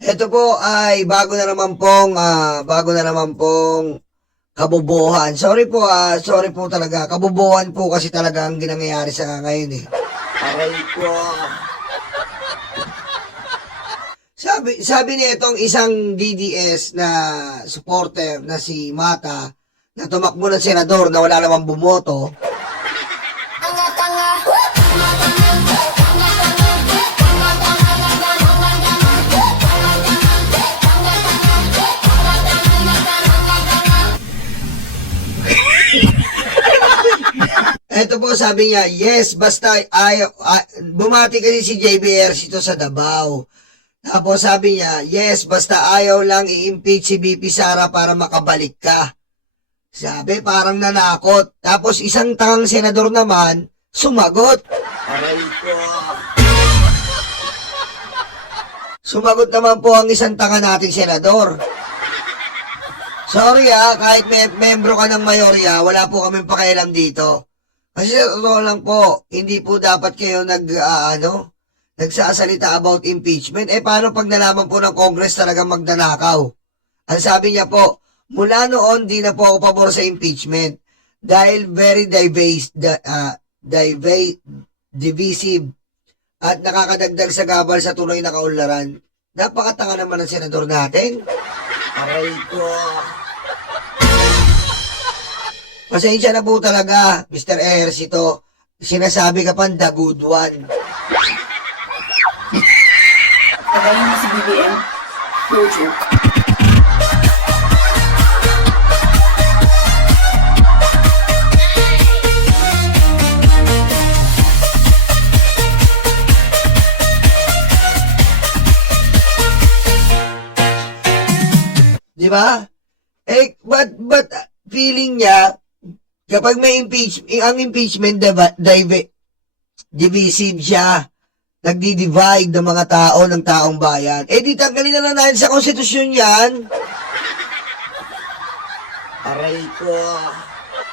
Ito po ay bago na naman pong kabobohan. Sorry po talaga. Kabobohan po kasi talaga ang ginangyayari sa ngayon eh. Aray ko. Sabi niya itong isang DDS na supporter na si Mata na tumakbo ng senador na wala namang bumoto. Ito po sabi niya, yes, basta bumati kasi si JBR ito sa Davao. Tapos sabi niya, yes, basta ayaw lang i-impeach si BP Sara para makabalik ka. Sabi, parang nanakot. Tapos isang tangang senador naman, sumagot. Aray ko. Sumagot naman po ang isang tanga nating senador. Sorry kahit membro ka ng mayorya, wala po kaming pakialam dito. Kasi totoo lang po, hindi po dapat kayo nagsasalita about impeachment. Paano pag nalaman po ng Congress talagang magnanakaw? Ang sabi niya po, mula noon di na po ako pabor sa impeachment dahil very divisive at nakakadagdag sa gabal sa tuloy na kaunlaran. Napakatanga naman ng senador natin. Aray ko. Pasensya na po talaga, Mr. Ejercito. Sinasabi ka pa, the good one. Pagaling mo si BBM. No joke. Di ba? But feeling niya, kapag may ang impeachment, divisive siya. Nagdi-divide ng mga tao, ng taong bayan. Di tanggalin na lang natin sa konstitusyon yan. Aray ko.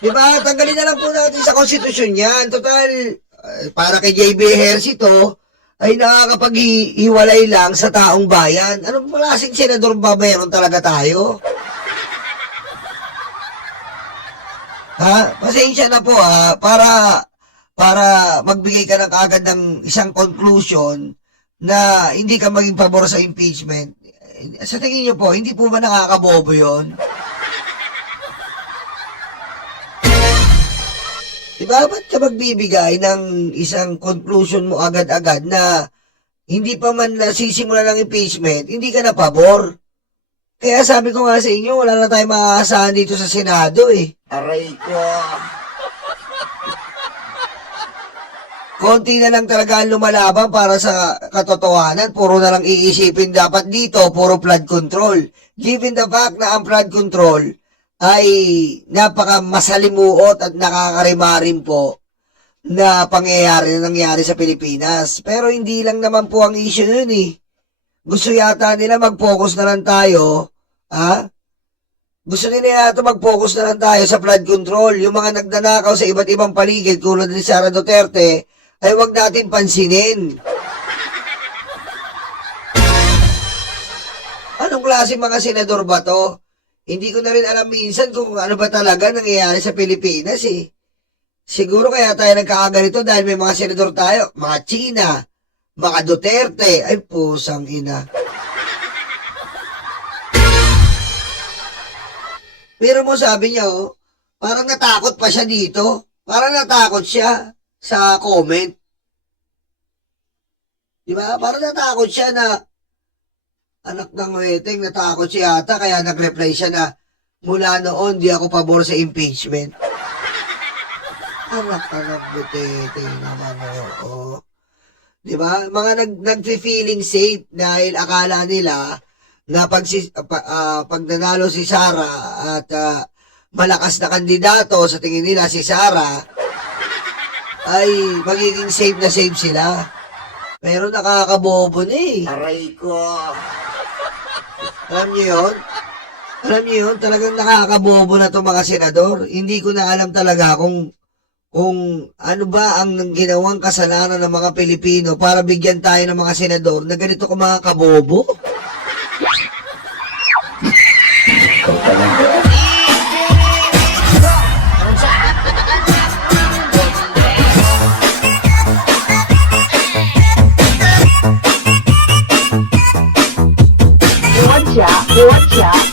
Diba? Tanggalin na lang po natin sa konstitusyon yan. Total, para kay JB Ejercito, ay nakakapaghiwalay lang sa taong bayan. Anong klaseng senador ba mayroon talaga tayo? Pasensya na po para magbigay ka ng kaagad ng isang conclusion na hindi ka maging pabor sa impeachment. Sa tingin niyo po, hindi po ba nakakabobo yun? Diba, ba't ka magbibigay ng isang conclusion mo agad-agad na hindi pa man nasisimula ng impeachment, hindi ka na pabor? Kaya sabi ko nga sa inyo, wala na tayong maaasahan dito sa Senado eh. Aray ko. Konti na lang talaga ang lumalaban para sa katotohanan. Puro na lang iisipin dapat dito, puro flood control. Given the fact na ang flood control ay napaka masalimuot at nakakarimarin po na pangyayari na nangyari sa Pilipinas. Pero hindi lang naman po ang issue nun eh. Gusto yata nila mag-focus na lang tayo, Gusto nila yata mag-focus na lang tayo sa flood control. Yung mga nagnanakaw sa iba't ibang paligid tulad ni Sara Duterte, ay wag natin pansinin. Anong klase mga senador ba to? Hindi ko na rin alam minsan kung ano ba talaga nangyayari sa Pilipinas eh. Siguro kaya tayo nagkakaganito dahil may mga senador tayo, mga China, mga Duterte, ay pusang ina. Pero mo sabi niya, parang natakot pa siya dito. Parang natakot siya sa comment. Diba? Parang natakot siya na anak ng weteng, natakot siya ata, kaya nag-reply siya na mula noon, di ako pabor sa impeachment. Anak ng butete naman, oo. Diba? Mga nag-feeling safe dahil akala nila na pag nanalo si Sara at malakas na kandidato, sa tingin nila si Sara, ay magiging safe na safe sila. Pero nakakabobo na eh. Aray ko. Alam niyo yun? Alam niyo yun? Talagang nakakabobo na itong mga senador. Hindi ko na alam talaga kung kung ano ba ang ginawang kasalanan ng mga Pilipino para bigyan tayo ng mga senador na ganito ka mga kabobo?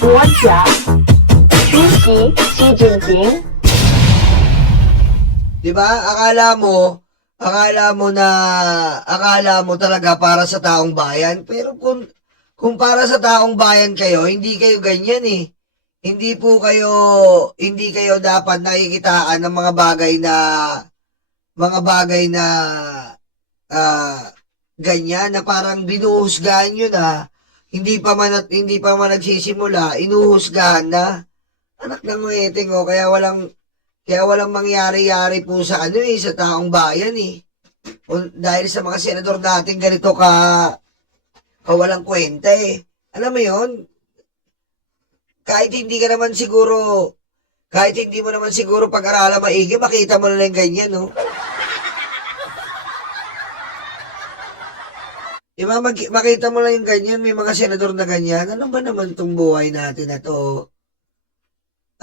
Watch out. 出席习近平。 Di ba? Akala mo talaga para sa taong bayan. Pero kung para sa taong bayan kayo, hindi kayo ganyan eh. Hindi kayo dapat nakikitaan ng mga bagay na ganyan na parang binuhusgahan nyo na hindi pa man nagsisimula, inuhusgahan na. Anak ng ngueting kaya walang mangyari-yari po sa sa taong bayan eh. Dahil sa mga senador natin ganito walang kwenta eh. Alam mo 'yon? Kahit hindi mo naman siguro pag-aralan maigi, makita mo na lang ganyan, no? Diba, makita mo lang yung ganyan, may mga senador na ganyan. Ano ba naman tong buhay natin na to?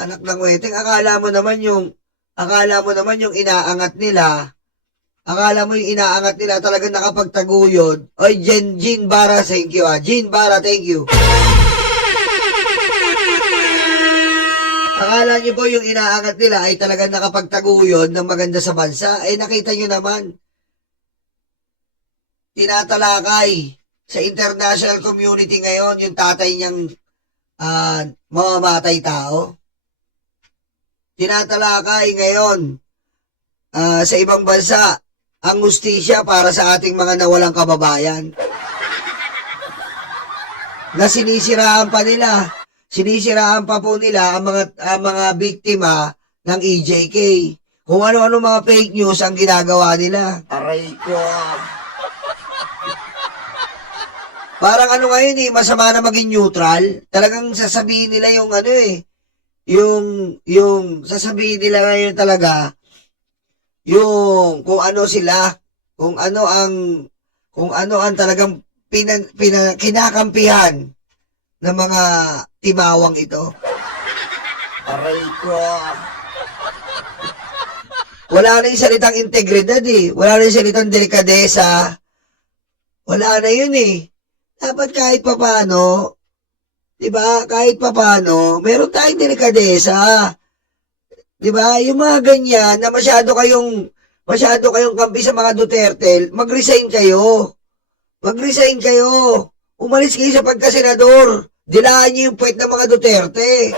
Anak ng weteng, akala mo naman yung inaangat nila, talagang nakapagtaguyod. Oy, Jean Bara, thank you. Jean Bara, thank you. Akala nyo po yung inaangat nila ay talagang nakapagtaguyod ng maganda sa bansa? Eh, nakita nyo naman, tinatalakay sa international community ngayon yung tatay niyang mamamatay tao. Tinatalakay ngayon sa ibang bansa ang hustisya para sa ating mga nawalang kababayan. Na sinisiraan pa po nila ang mga biktima ng EJK. Kung ano-ano mga fake news ang ginagawa nila. Aray ko. Parang ngayon masama na maging neutral. Talagang sasabihin nila yung yung sasabihin nila ngayon talaga yung kung ano ang talagang kinakampihan ng mga timawang ito. Aray ko. Wala na yung salitang integridad eh. Wala na yung salitang delikadesa. Wala na yun eh. Dapat kahit papaano, diba, meron tayong delikadesa. Diba, yung mga ganyan na masyado kayong kampi sa mga Duterte, mag-resign kayo. Umalis kayo sa pagkasenador. Dilaan niyo yung puwet ng mga Duterte.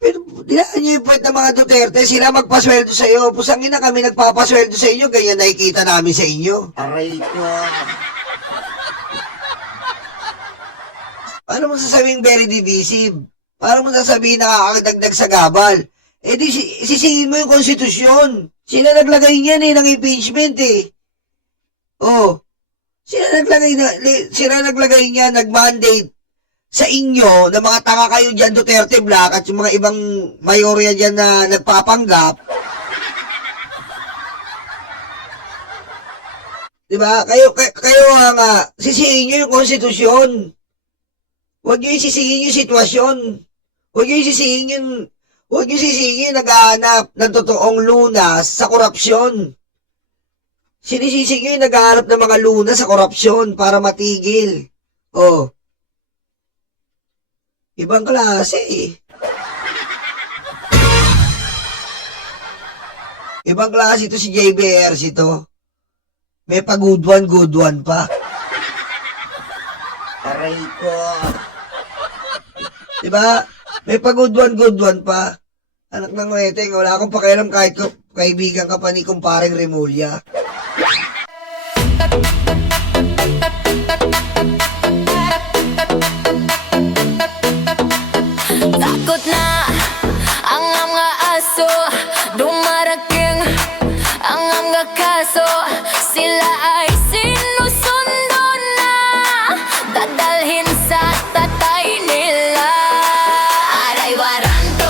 Pero dilaan niyo yung puwet ng mga Duterte, sila magpasweldo sa iyo. Pusangin na kami nagpapasweldo sa inyo, ganyan nakikita namin sa inyo. Aray ko. Paano mo sasabihin very divisive? Paano mo sasabihin nakakadagdag sa gabal? Eh di sisihin mo yung konstitusyon. Sila naglagay niyan ng impeachment eh. Oh. Sila naglagay niya, nag-mandate sa inyo na mga tanga kayo dyan, Duterte Black, at yung mga ibang mayorya dyan na nagpapanggap. Diba? Kayo nga, sisihin nyo yung konstitusyon. Huwag nyo isisihin yung sitwasyon. Huwag nyo isisihin yung naghahanap ng totoong lunas sa korupsyon. Sinisisi nyo yung naghahanap ng mga lunas sa korupsyon para matigil. Oh. Ibang klase eh. Ibang klase ito si JBRC ito. May pa good one pa. Aray ko. Diba? May pa good one pa. Anak ng weteng, wala akong pakialam kahit kaibigan ka pa ni kumparing Remulla. Takot na ang mga aso, dumarating ang mga kaso. Sila ay sinusundo na, dadalhin sa tatay nila. Aray waranto,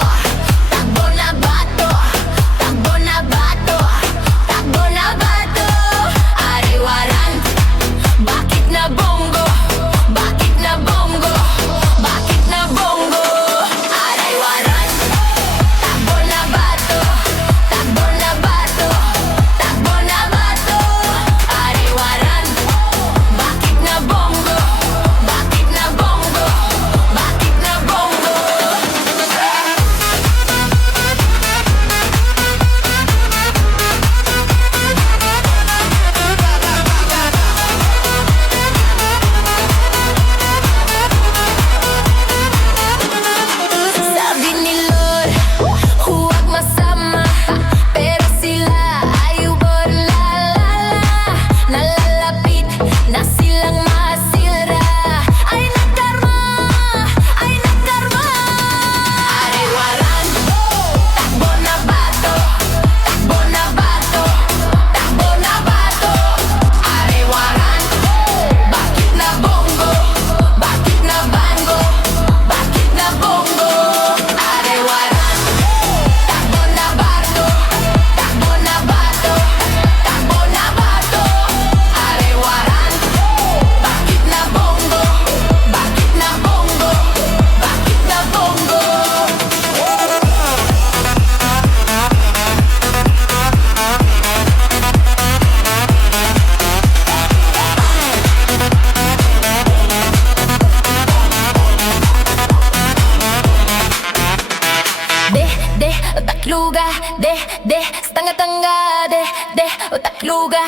luga,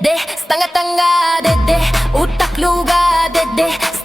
de, stanga-tanga, de, utak luga, de,